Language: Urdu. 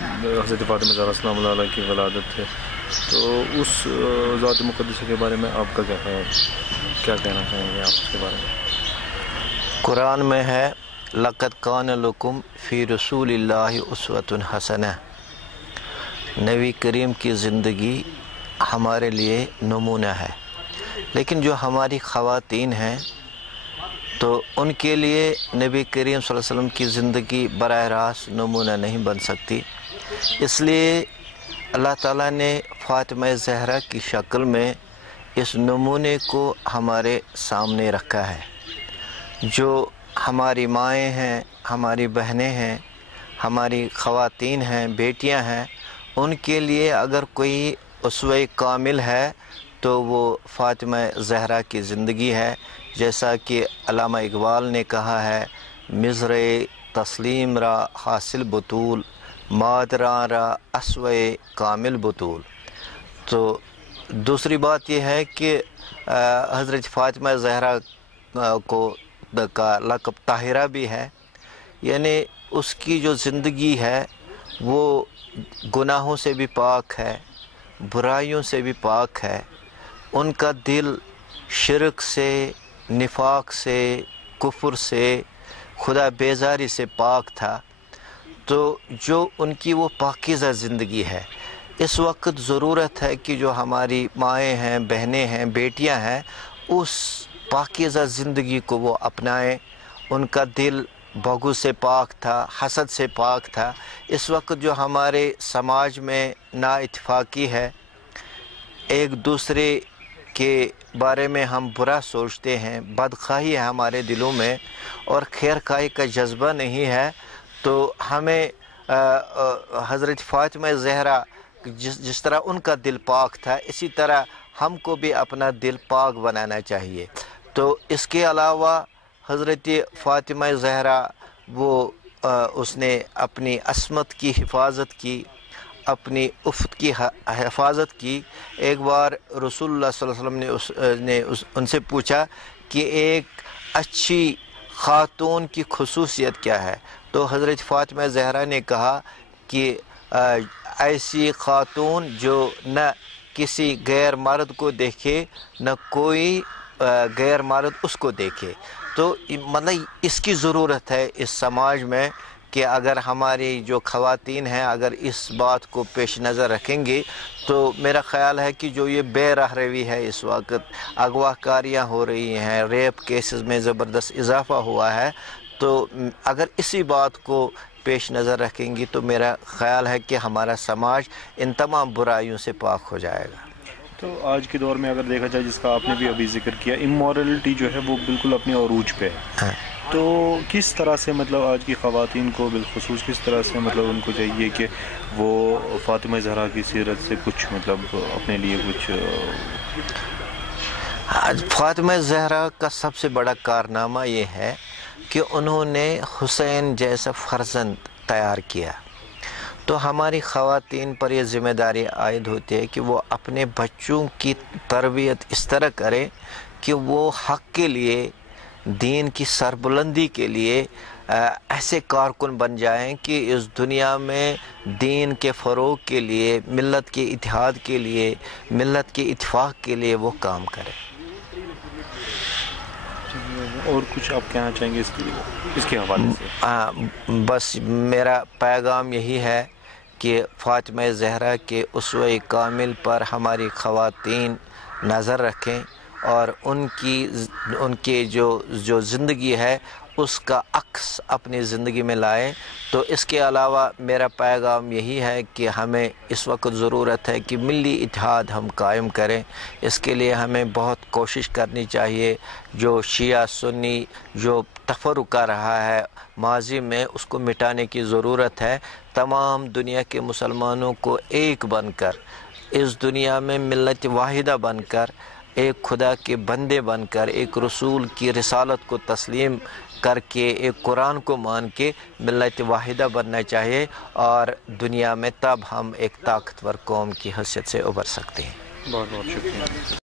حضرت فاطمہ زہرا سلام اللہ علیہ کی ولادت ہے، تو اس ذات مقدسہ کے بارے میں آپ کا کیا خیال ہے؟ کیا کہنا چاہیں گے آپ اس کے بارے میں؟ قرآن میں ہے لَقَدْ كَانَ لَكُمْ فِي رَسُولِ اللَّهِ أُسْوَةٌ حَسَنَةٌ، نبی کریم کی زندگی ہمارے لیے نمونہ ہے، لیکن جو ہماری خواتین ہیں تو ان کے لیے نبی کریم صلی اللہ علیہ وسلم کی زندگی براہ راست نمونہ نہیں بن سکتی، اس لیے اللہ تعالیٰ نے فاطمہ زہرا کی شکل میں اس نمونے کو ہمارے سامنے رکھا ہے۔ جو ہماری مائیں ہیں، ہماری بہنیں ہیں، ہماری خواتین ہیں، بیٹیاں ہیں، ان کے لیے اگر کوئی اسوہ کامل ہے تو وہ فاطمہ زہرا کی زندگی ہے، جیسا کہ علامہ اقبال نے کہا ہے، مظہر تسلیم را حاصل بطول، مادراں را اسوہ کامل بطول۔ تو دوسری بات یہ ہے کہ حضرت فاطمہ زہرا کو کا لقب طاہرہ بھی ہے، یعنی اس کی جو زندگی ہے وہ گناہوں سے بھی پاک ہے، برائیوں سے بھی پاک ہے، ان کا دل شرک سے، نفاق سے، کفر سے، خدا بیزاری سے پاک تھا، تو جو ان کی وہ پاکیزہ زندگی ہے، اس وقت ضرورت ہے کہ جو ہماری مائیں ہیں، بہنیں ہیں، بیٹیاں ہیں، اس پاکیزہ زندگی کو وہ اپنائیں۔ ان کا دل بغض سے پاک تھا، حسد سے پاک تھا۔ اس وقت جو ہمارے سماج میں نا اتفاقی ہے، ایک دوسرے کے بارے میں ہم برا سوچتے ہیں، بدخواہی ہے ہمارے دلوں میں اور خیر خواہی کا جذبہ نہیں ہے، تو ہمیں حضرت فاطمہ زہرا جس طرح ان کا دل پاک تھا، اسی طرح ہم کو بھی اپنا دل پاک بنانا چاہیے۔ تو اس کے علاوہ حضرت فاطمہ زہرا اس نے اپنی عصمت کی حفاظت کی، اپنی عفت کی حفاظت کی۔ ایک بار رسول اللہ صلی اللہ علیہ وسلم نے ان سے پوچھا کہ ایک اچھی خاتون کی خصوصیت کیا ہے، تو حضرت فاطمہ زہرا نے کہا کہ ایسی خاتون جو نہ کسی غیر مرد کو دیکھے، نہ کوئی غیر مرد اس کو دیکھے۔ تو مطلب اس کی ضرورت ہے اس سماج میں کہ اگر ہماری جو خواتین ہیں اگر اس بات کو پیش نظر رکھیں گی تو میرا خیال ہے کہ جو یہ بے راہ روی ہے، اس وقت اغوا کاریاں ہو رہی ہیں، ریپ کیسز میں زبردست اضافہ ہوا ہے، تو اگر اسی بات کو پیش نظر رکھیں گی تو میرا خیال ہے کہ ہمارا سماج ان تمام برائیوں سے پاک ہو جائے گا۔ تو آج کے دور میں اگر دیکھا جائے، جس کا آپ نے بھی ابھی ذکر کیا، امورلٹی جو ہے وہ بالکل اپنے عروج پہ ہے، تو کس طرح سے مطلب آج کی خواتین کو بالخصوص کس طرح سے مطلب ان کو چاہیے کہ وہ فاطمہ زہرا کی سیرت سے کچھ مطلب اپنے لیے کچھ فاطمہ زہرا کا سب سے بڑا کارنامہ یہ ہے کہ انہوں نے حسین جیسا فرزند تیار کیا، تو ہماری خواتین پر یہ ذمہ داری عائد ہوتی ہے کہ وہ اپنے بچوں کی تربیت اس طرح کریں کہ وہ حق کے لیے، دین کی سربلندی کے لیے ایسے کارکن بن جائیں کہ اس دنیا میں دین کے فروغ کے لیے، ملت کے اتحاد کے لیے، ملت کے اتفاق کے لیے وہ کام کریں۔ اور کچھ آپ کہنا چاہیں گے اس کے حوالے سے؟ بس میرا پیغام یہی ہے کہ فاطمہ زہرا کے اسوہ کامل پر ہماری خواتین نظر رکھیں اور ان کی جو زندگی ہے اس کا عکس اپنی زندگی میں لائیں۔ تو اس کے علاوہ میرا پیغام یہی ہے کہ ہمیں اس وقت ضرورت ہے کہ ملی اتحاد ہم قائم کریں، اس کے لیے ہمیں بہت کوشش کرنی چاہیے۔ جو شیعہ سنی جو تفرقہ رہا ہے ماضی میں، اس کو مٹانے کی ضرورت ہے۔ تمام دنیا کے مسلمانوں کو ایک بن کر، اس دنیا میں ملت واحدہ بن کر، ایک خدا کے بندے بن کر، ایک رسول کی رسالت کو تسلیم کر کے، ایک قرآن کو مان کے ملت واحدہ بننا چاہیے، اور دنیا میں تب ہم ایک طاقتور قوم کی حیثیت سے ابھر سکتے ہیں۔ بہت بہت شکریہ۔